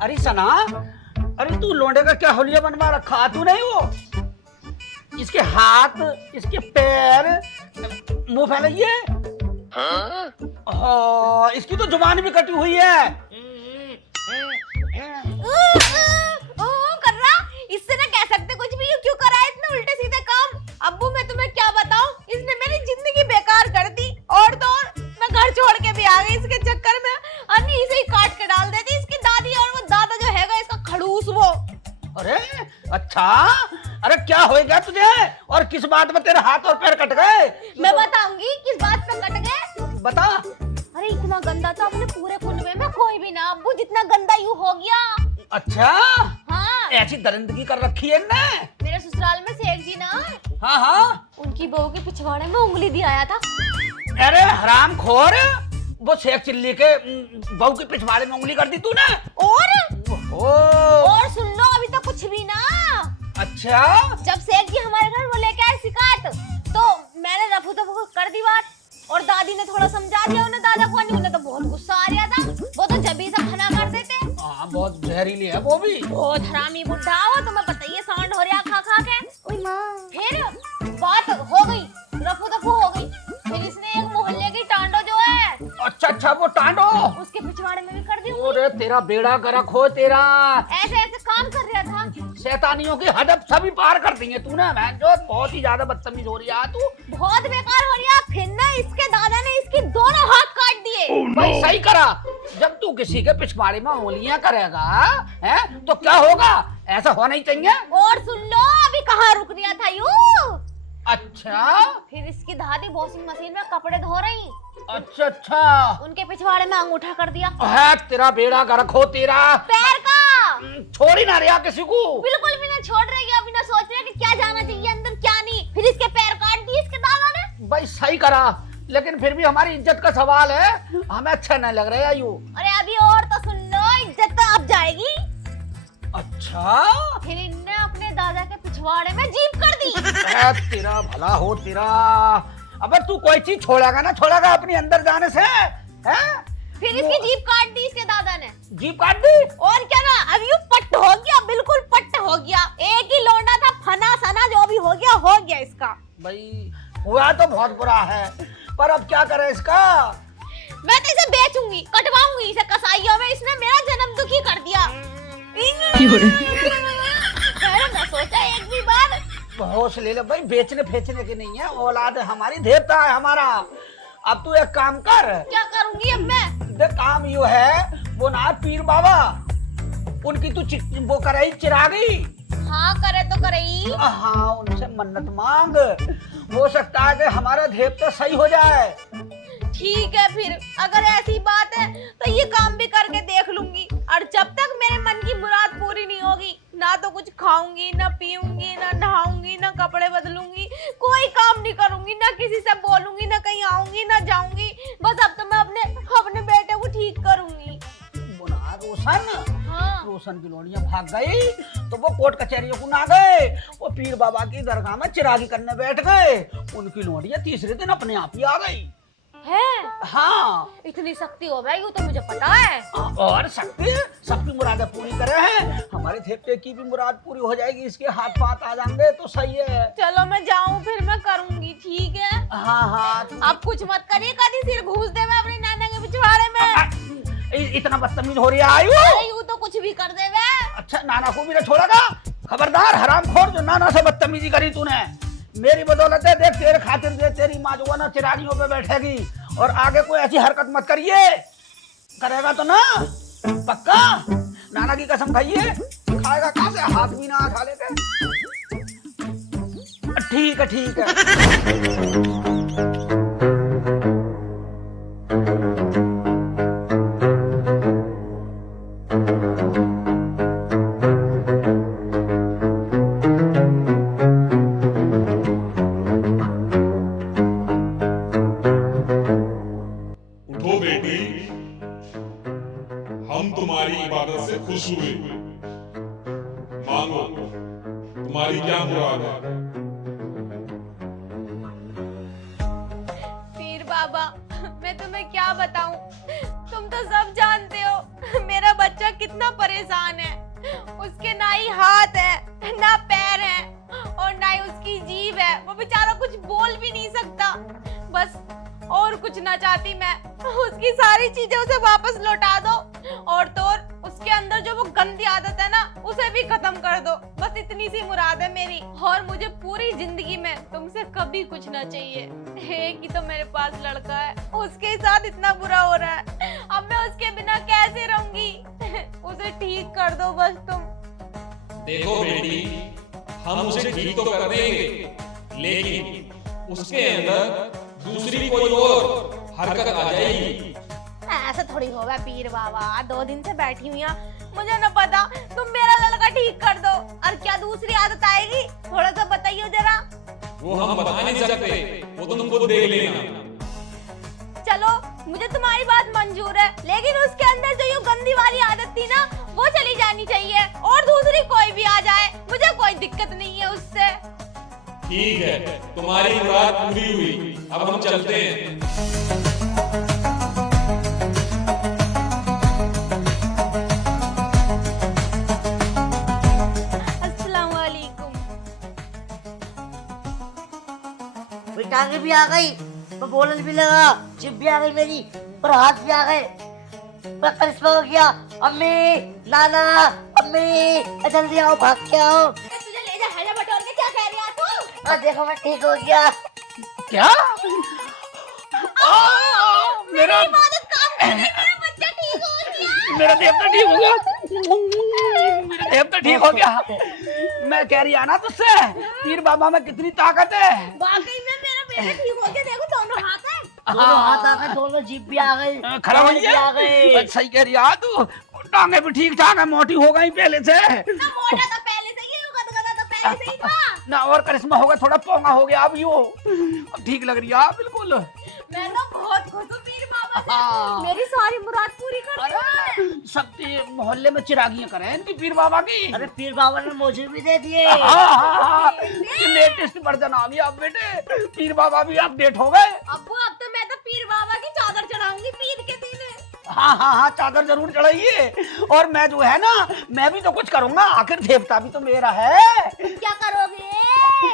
अरे सना, अरे तू लोंडे का क्या होलिया बनवा रखा तू नहीं वो? इसके हाथ, इसके पैर, मुंह फैलाइए। हाँ, इसकी तो जुबान भी कटी हुई है। कर रहा, इससे ना कह सकते कुछ भी, क्यों कर रहा है इतने उल्टे सीधे काम? अब्बू मैं तुम्हें क्या बताऊं, इसने मेरी जिंदगी बेकार कर दी। और तो और मैं घर छोड़ के भी आ गई इसके चक्कर में। अन्नी इसे ही काट के डाल देती इसकी दादी, और वो दादा जो हैगा इसका खड़ूस वो। अरे अच्छा, अरे क्या हो गया तुझे और किस बात में तेरे हाथ और पैर कट गए? मैं बताऊंगी किस बात पे कट गए। बता। अरे इतना गंदा था अपने पूरे कुनबे में कोई भी ना अब्बू जितना गंदा यूं हो गया। अच्छा, हाँ, ऐसी दरिंदगी कर रखी है ना। मेरे ससुराल में सेठ जी ना, हाँ हाँ, उनकी बहू के पिछवाड़े में उंगली दिया आया था। अरे हरामखोर, वो शेख चिल्ली के बहू के पिछवाड़े में उंगली कर दी तूने। और सुन लो अभी तो कुछ भी ना। अच्छा, जब शेख जी हमारे घर वो लेके आए शिकायत, तो मैंने रफू दफू कर दी बात, और दादी ने थोड़ा समझा दिया उन्हें, दादा को नहीं, उन्हें तो बहुत गुस्सा आ रहा था। वो तो जब ही से खना कर देते। हाँ बहुत जहरीली है वो भी। बहुत हरामी बुड्ढा हो, तुम्हें पता ही है, सांड हो रहा खा खा के। फिर बात हो गई, रफू दफू हो गई। फिर इसने एक मोहल्ले की टांडो जो है, अच्छा अच्छा, वो टांडो उसके पिछवाड़े में भी कर दी। अरे तेरा बेड़ा गर्क हो तेरा। ऐसे ऐसे काम कर रहा था। शैतानियों की हद सभी पार कर दी है तूने। मैं जो बहुत ही ज्यादा बदतमीज हो रही है तू। बहुत बेकार हो रहा। फिर ना इसके दादा ने इसके दोनों हाथ काट दिए। भाई सही करा। जब तू किसी के पिछवाड़े में उंगलियां करेगा है तो क्या होगा? ऐसा होना ही चाहिए। और सुन लो अभी कहाँ रुक रहा था यूं। अच्छा, फिर इसकी दादी वॉशिंग मशीन में कपड़े धो रही। अच्छा अच्छा, उनके पिछवाड़े में अंगूठा कर दिया। है तेरा बेड़ा गर्क हो तेरा। पैर का छोड़ ही ना रहा किसी को। बिल्कुल भी ना छोड़ रही है, अभी ना सोच रहे कि क्या जाना चाहिए अंदर क्या नहीं। फिर इसके पैर काट दिए इसके दादा ने। भाई सही करा, लेकिन फिर भी हमारी इज्जत का सवाल है, हमें अच्छा नहीं लग रहा है यू। अरे अभी और तो सुन लो, इज्जत तो अब जाएगी। अच्छा, फिर इनने अपने दादा के पिछवाड़े में जीप कर दी। तेरा भला हो तेरा। अबे तू कोई चीज छोड़ेगा ना छोड़ेगा अपनी अंदर जाने से है? फिर इसकी जीप काट दी इसके दादा ने। जीप काट दी? और क्या ना, अब यूं पट्ट हो गया, बिल्कुल पट्ट हो गया। एक ही लौंडा था, फना सना जो भी हो गया इसका। भाई हुआ तो बहुत बुरा है, पर अब क्या करे इसका? मैं तो इसे बेचूंगी, कटवाऊंगी इसे कसाईयों में। इसने मेरा जन्म दुखी कर दिया। मैं सोचा एक भी बार। होश ले ले भाई, बेचने फेचने की नहीं है, औलाद है हमारी, देवता है हमारा। अब तू एक काम कर। क्या करूंगी अब मैं? देख काम यो है, वो ना पीर बाबा, उनकी तू वो करे चिरागी। हाँ करे तो करे ही। हाँ, उनसे मन्नत मांग, हो सकता है कि हमारा देवता सही हो जाए। ठीक है, फिर अगर ऐसी बात है तो ये काम भी करके देख लूंगी। और जब तक मेरे मन की मुराद पूरी नहीं होगी, ना तो कुछ खाऊंगी, ना पीऊंगी, ना नहाऊंगी, ना कपड़े बदलूंगी, कोई काम नहीं करूंगी, ना किसी से बोलूंगी, ना कहीं आऊंगी, ना जाऊंगी। बस अब तो मैं अपने बेटे को ठीक करूंगी। रोशन, हाँ। रोशन की लोड़ियां भाग गई तो वो कोर्ट कचहरियों को ना गए, वो पीर बाबा की दरगाह में चिरागी करने बैठ गए। उनकी लोड़ियां तीसरे दिन अपने आप ही आ गई है। हाँ, इतनी शक्ति हो भाई, वो तो मुझे पता है। और शक्ति सबकी मुरादें पूरी करे हैं, हमारे देवते की भी मुराद पूरी हो जाएगी। इसके हाथ पात आ जाएंगे तो सही है। चलो मैं जाऊं, फिर मैं करूंगी। ठीक है। हाँ हाँ, आप कुछ मत करिए, कभी सिर घूस दे मैं अपने नाना के पिछवाड़े में। इतना बदतमीज हो रही है आयु। अरे यूं तो कुछ भी कर दे वे। अच्छा, नाना को भी ना छोड़ेगा? खबरदार हरामखोर, जो नाना से बदतमीजी करी तूने। मेरी बदौलत है, देख तेरे खातिर दे तेरी माँ जो है ना चिरागियों पे बैठेगी। और आगे कोई ऐसी हरकत मत करिए, करेगा तो ना पक्का। नाना की कसम खाइए, खाएगा कहाँ से, हाथ भी ना खा लेते। ठीक है ठीक है। उठो बेटी, हम तुम्हारी इबादत से खुश हुए। मांगो, तुम्हारी क्या मुराद है? पीर बाबा, मैं तुम्हें क्या बताऊं, तुम तो सब जानते हो। मेरा बच्चा कितना परेशान है। उसके ना ही हाथ है ना पैर है और ना ही उसकी जीभ है। वो बेचारा कुछ बोल भी नहीं सकता। बस और कुछ ना चाहती मैं, उसकी सारी चीजें उसे वापस लौटा दो और तो और उसके अंदर जो वो गंदी आदत है ना उसे भी खत्म कर दो। बस इतनी सी मुराद है मेरी। और मुझे पूरी जिंदगी में तुमसे कभी कुछ ना चाहिए। एक ही तो मेरे पास लड़का है, उसके साथ इतना बुरा हो रहा है। अब मैं उसके बिना कैसे रहूंगी? उसे ठीक कर दो बस तुम। देखो बेटी, हम उसे ठीक तो कर देंगे, लेकिन उसके अंदर दूसरी कोई और हरकत आ जाएगी। ऐसा थोड़ी होगा पीर बाबा, 2 दिन से बैठी हुई हूँ, मुझे न पता। तुम मेरा लड़का ठीक कर दो। और क्या दूसरी आदत आएगी? थोड़ा सा बताइए जरा। वो हम बता नहीं सकते, वो तुम खुद देख लेना। चलो मुझे तुम्हारी बात मंजूर है, लेकिन उसके अंदर जो ये गंदी वाली आदत थी ना वो चली जानी चाहिए। और दूसरी कोई भी आ जाए, मुझे कोई दिक्कत नहीं है उससे। ठीक है, तुम्हारी मुराद पूरी हुई, अब हम चलते हैं। अस्सलाम वालेकुम। टांगे भी आ गई, मैं बोलने भी लगा, जिप भी आ गई मेरी, पर हाथ भी आ गए। मैं करिश्मा हो गया। अम्मी, नाना, अम्मी, जल्दी आओ, भाग के आओ। तुझे ले जा हेला बटोर के, क्या कह रही है तू? देखो मैं ठीक हो गया। क्या? मेरा इबादत काम कर रही है, मेरा बच्चा ठीक हो गया। मेरा देवता ठीक हो गया। मेरा देवता ठीक हो गया। मैं कह रही ना तुझसे, पीर बाबा में कितनी ताकत है। वाकई में मेरा बेटा ठीक हो गया। देखो दोनों हाथ है। दोनों हाथ आ गए, दोनों जीप भी आ गई, खड़ा हो टांग भी आ गई। गया। सही कह रही है तू, टांगे भी ठीक ठाक है, मोटी हो गई पहले से। ना मोटा तो पहले से ही, गदगदा तो पहले से ही था। ना और करिश्मा हो गया, थोड़ा पोंगा हो गया अब यो। अब ठीक लग रही है बिल्कुल। मैं तो बहुत खुश हूँ पीर बाबा हाँ। से। मेरी सारी मुराद पूरी कर दी उन्होंने। सबके मोहल्ले में चिरागियां करें इनकी पीर बाबा की। अरे पीर बाबा ने मुझे भी दे दिए। हाँ, लेटेस्ट वर्जन आ गया अब बेटे, पीर बाबा भी अपडेट हो गए। अब्बू अब तो मैं तो पीर बाबा की चादर चढ़ाऊंगी पीर के दिन। हाँ, चादर जरूर चढ़ाइए। और मैं जो है ना, मैं भी तो कुछ करूंगा, आखिर देवता भी तो मेरा है। क्या करोगे?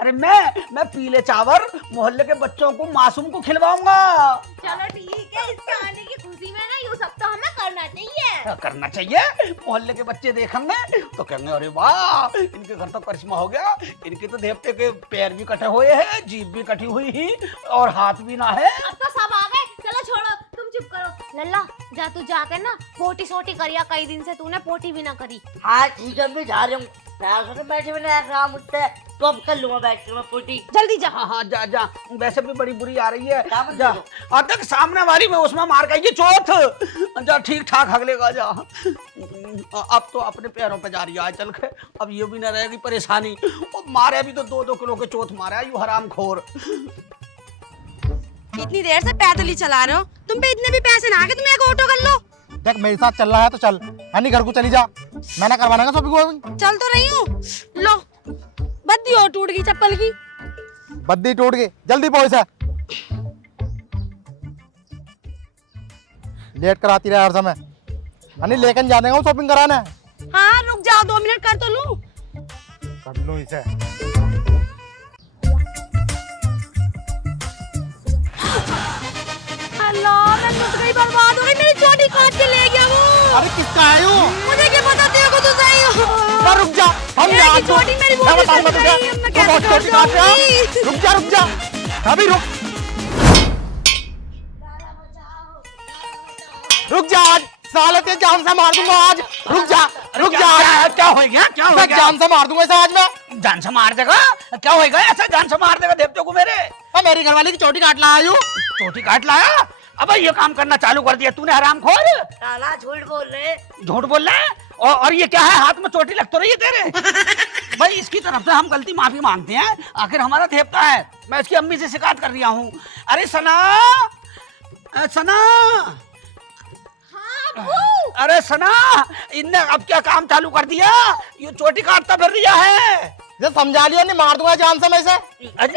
अरे मैं पीले चावल मोहल्ले के बच्चों को, मासूम को खिलवाऊंगा। चलो ठीक है, इसके आने की खुशी में ना ये सब तो हमें करना चाहिए। करना चाहिए। मोहल्ले के बच्चे देखेंगे तो कहेंगे अरे वाह, इनके घर तो करिश्मा हो गया, इनके तो देवते के पैर भी कटे हुए हैं, जीभ भी कटी हुई ही और हाथ भी ना है। अब तो सब आ गए, चलो छोड़ो, तुम चुप करो। लल्ला जा, तू जाकर ना पोटी सोटी करिया, कई दिन से तूने पोटी भी ना करी। हाँ ठीक है, मैं जा रही हूँ। बैठे हुए काम मुझसे, तो अब कर लूंगा बैठ के मैं पोटी। जल्दी जा। हाँ, जा। वैसे भी बड़ी बुरी आ रही है, दामन जा। दे और तक सामने वाली में उसमें मार गई चौथ। जा ठीक ठाक हगलेगा जा। अब तो अपने पैरों पे जा रही है चल के, अब ये भी ना रहेगी परेशानी। और मारे भी तो 2-2 किलो के चौथ मारा यू हराम खोर। इतनी देर से पैदल ही चला रहे हो, तुम पे इतने भी पैसे ना आ गए, तुम एक ऑटो कर लो। देख मेरे साथ चल रहा है तो चल, यानी घर को चली जा, मैं ना करवाना शॉपिंग वॉपिंग। चल तो रही हूँ। लो बद्दी और टूट गई चप्पल की। बद्दी टूट गई, जल्दी पहुंच। लेट कराती रहे हर समय, यानी लेकर जाने का शॉपिंग कराना है। हाँ रुक जाओ, 2 मिनट कर तो लूं। कर लूं इसे। अल्लाह, मैं लुट गई, बर्बाद हो गई, मेरी चोटी काट के ले गया वो। अरे किसका है यू? मुझे क्या पता, देखो तो सही हो। रुक जा, हम मेरी यहाँ चोटी मेरी मैं बॉडी बताऊंगा से तुझे, गई, मैं तू कैसे बहुत कर चोटी काट रहा है। जाऊंगी? रुक जा, अभी रुक। रुक जा, आज साले ते जान से मार दूंगा आज। रुक जा। क्या हो गया? क्या हो मैं गया? जान से मार दूंगा इसे आज मैं। जान से मार देगा? क्या होएगा? ऐसा जान से मार देगा देवते को मेरे? और मेरी घरवाली की चोटी काट लाया यू। चोटी काट लाया? अब ये काम करना चालू कर दिया तूने हरामखोर। नाना झूठ बोल रहे। झूठ बोल रहा है? और ये क्या है, हाथ में चोटी लग तो रही है तेरे? भाई इसकी तरफ से हम गलती माफी मांगते हैं, आखिर हमारा देवता है। मैं इसकी अम्मी से शिकायत कर रहा हूँ। अरे सना, सना, अरे सना, इनने अब क्या काम चालू कर दिया? ये चोटी काटता फिर दिया है। जब समझा लियो नहीं मार दूंगा जान से मैं इसे।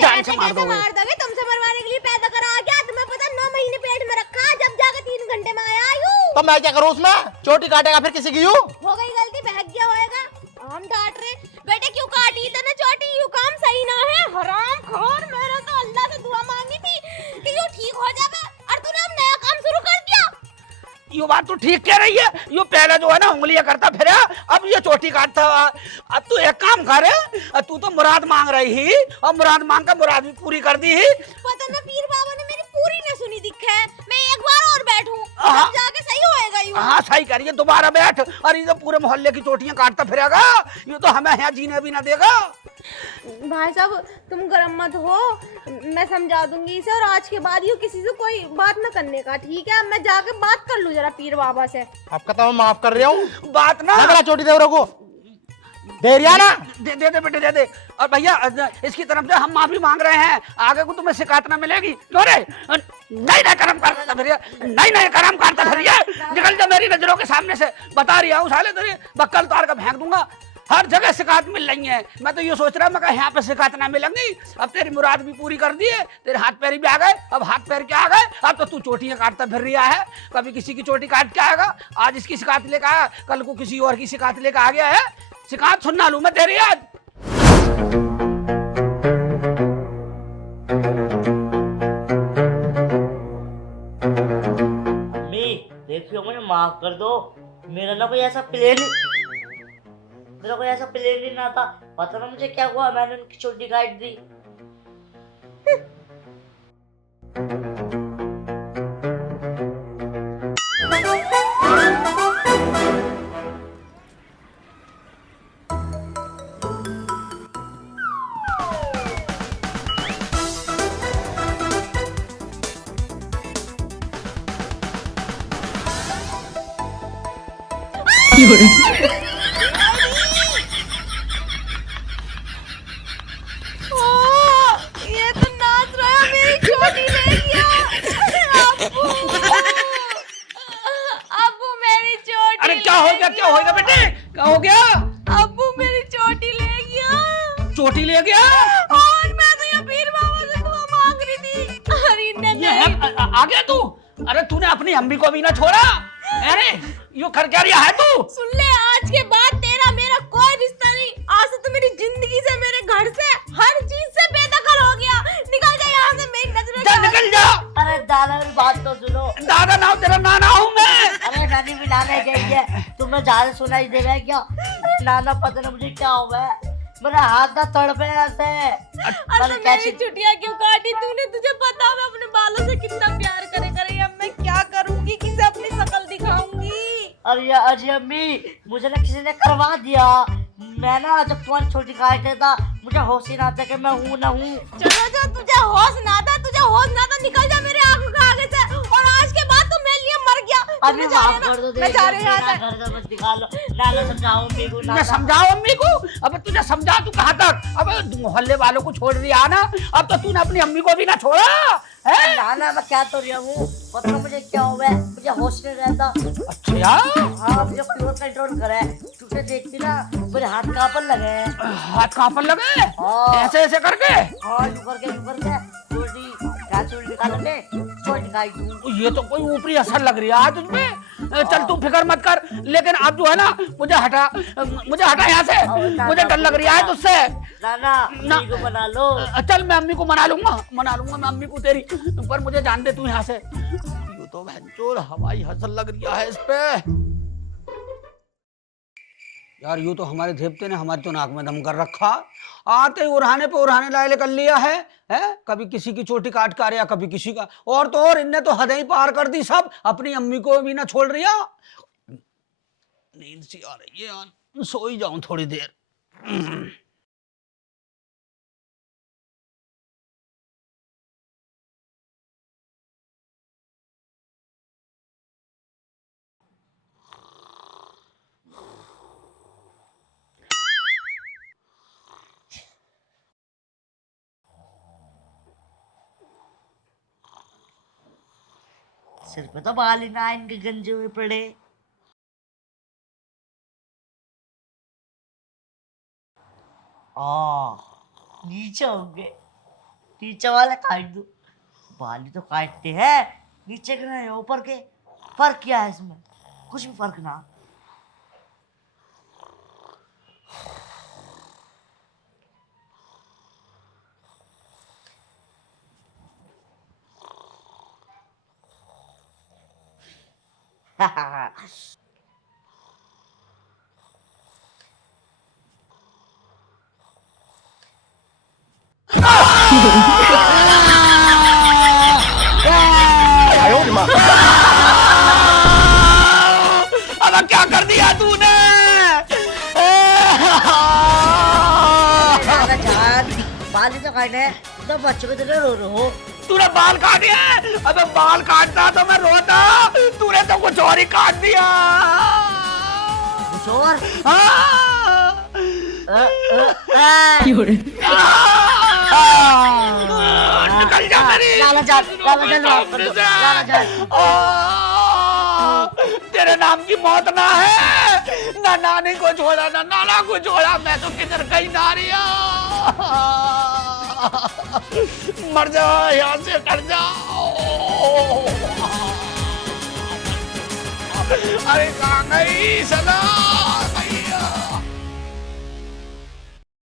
जान से मार कैसे दोगे? मार दोगे? तुमसे मरवाने के लिए पैदा करा क्या? तुम्हें पता 9 महीने पेट में रखा, जब जाकर 3 घंटे में आया यूं। तो मैं क्या करूँ उसमें? चोटी काटेगा फिर किसी की यूं? हो गई गलती, बहक गया होएगा। हम डांट रहे बेटे, क्यों काटी इतना चोटी? यूं काम सही ना है, हराम खोर। मैंने तो अल्लाह से दुआ मांगी थी कि यूं ठीक हो जावे, और तूने अब नया काम शुरू कर दिया। यो बात तो ठीक कह रही है। यो पहले जो है ना उंगलियां करता फिर अब ये चोटी काटता। अब तू एक काम कर, तू तो मुराद मांग रही ही और मुराद मांग कर मुराद भी पूरी कर दी ही। पता ना पीर बाबा ने मेरी पूरी न सुनी दिखे। मैं एक बार और बैठूं, हाँ। तब जाके सही होएगा यूं। हाँ सही करिए, दोबारा बैठ। और ये तो पूरे मोहल्ले की चोटियां काटता फिरेगा, ये तो हमें यहाँ जीने भी ना देगा। भाई साहब तुम गरम मत हो, मैं समझा दूंगी इसे, और आज के बाद यूं किसी से कोई बात न करने का, ठीक है? मैं जाके बात कर लूं जरा पीर बाबा से। आपका तो मैं माफ कर रहा हूँ। बात ना लग रहा चोटी देवरों को दे रिया ना। दे दे दे बेटे, दे दे। और भैया इसकी तरफ से हम माफी मांग रहे हैं, आगे को तुम्हें शिकायत ना मिलेगी। क्यों रे? नहीं नहीं कर्म करता फिर, नहीं नहीं कर्म करता फिर, निकल जा मेरी नजरों के सामने से। बता रही हूँ साले तेरे बक्कल तार का फेंक दूंगा। हर जगह शिकायत मिल रही है। मैं तो ये सोच रहा मैं यहाँ पे शिकायत ना मिलेंगी। अब तेरी मुराद भी पूरी कर दी है, तेरे हाथ पैर भी आ गए। अब हाथ पैर क्या आ गए, अब तो तू चोटियां काटता फिर रहा है। कभी किसी की चोटी काट के आएगा, आज इसकी शिकायत लेकर आया, कल को किसी और की शिकायत लेकर आ गया है। शिकायत सुनना लूं मैं तेरी आज। अम्मी देखियो, मुझे माफ कर दो। मेरा ना कोई ऐसा प्लेन ही ना था। पता ना मुझे क्या हुआ, मैंने उनकी चोटी काट दी। ये तो नाच रहा है, मेरी चोटी ले गया। अब्बू, अब्बू मेरी चोटी। अरे क्या हो गया, क्या हो गया बेटे, क्या हो गया? अब्बू मेरी चोटी ले गया। चोटी ले गया? और मैं तो ये पीर बाबा से दुआ मांग रही थी, अरे इन्हें ये है, आ गया तू? अरे तूने अपनी अम्मी को भी ना छोड़ा? अरे यो कर क्या रहा है तू? सुन ले, आज के बाद तेरा मेरा कोई रिश्ता नहीं। आज से तो मेरी जिंदगी से, मेरे घर से, हर चीज से बेदखल हो गया। निकल जा यहाँ से, मेरी नजरों जा से। निकल जा। अरे दादा मेरी बात तो सुनो। दादा ना हो, तेरा नाना हूँ मैं। अरे नानी भी नाना चाहिए, तुम्हें ज्यादा सुनाई दे रहा है क्या? नाना पता नहीं मुझे क्या हुआ है, मेरा हाथ ना तड़पे ऐसे। अरे मेरी चुटिया क्यों काटी तूने? तुझे पता मैं अपने बालों से कितना प्यार करे अब मैं क्या करूंगी, किसे अपनी शक्ल दिखाऊंगी? अरे अजय अम्मी, मुझे ना किसी ने करवा दिया। मैं ना जब तुम्हारी छोटी काटे था, मुझे होश ही ना था कि मैं हूँ ना हूँ। चलो तुझे होश ना था, निकल जा मेरे आंखों के आगे से। और आज के बाद तू मेरे लिए मर गया। अभी माफ कर दो, मैं जा रही हूँ यहाँ से। घर से बस निकालो। नाना समझाओ अम्मी को। मैं समझाओ अम्मी को? अब तुझे समझा तू कहाँ तक? अब मोहल्ले वालों को छोड़ दिया ना, अब तो तूने अपनी अम्मी को भी ना छोड़ा है? नाना मैं क्या तो रहा हूँ, पता नहीं मुझे क्या हुआ है, मुझे होश नहीं रहता। अच्छा, हाँ मुझे प्योर कंट्रोल करे। तुझे देखती ना मेरे हाथ कांपन लगे हैं। हाथ कांपन लगे? हाँ। ऐसे ऐसे करके? हाँ यूं करके छोटी निकालोगे, छोटी खाई दूँ। ये तो कोई ऊपरी असर लग रही है आज तुझमें। चल तू फिक्र मत कर, लेकिन अब जो है ना मुझे हटा यहाँ से। मुझे डर लग रहा है तुझसे। नाना अम्मी को बना लो। चल मैं अम्मी को मना लूंगा मैं अम्मी को तेरी, पर मुझे जान दे तू यहाँ से। ये तो भैंचोद हवाई हसल लग रहा है इस पे। यार यूं तो हमारे देवते ने हमारी तो नाक में दम कर रखा। आते ही उड़ाने पे उड़ाने लायले कर लिया है। कभी किसी की चोटी काट कर आया, कभी किसी का, और तो और इनने तो हद ही पार कर दी। सब अपनी अम्मी को भी ना छोड़ रिया। नींद सी आ रही है यार, सो ही जाऊं थोड़ी देर। सिर पे तो बाल ही ना इनके गंजे हुए पड़े। नीचे होंगे, नीचे वाले काट दो। बाली तो काटते हैं, नीचे के नहीं ऊपर के। फर्क क्या है इसमें? कुछ भी फर्क ना। अब क्या कर दिया तूने? बाली तो काटे हैं, तो बच्चों की तरह रो रहे हो। तूने बाल काटे हैं? अबे बाल काटता तो मैं रोता, तूने तो कुछ और ही काट दिया। कुछ और? निकल जा मेरी। लाला जान, लाला जान, लाला जान। तेरे नाम की मौत ना है, ना नानी को छोड़ा ना नाना को छोड़ा, मैं तो किधर गई नारिया। मर जाओ, यहाँ से कर जाओ। अरे कहाँ गई सदा?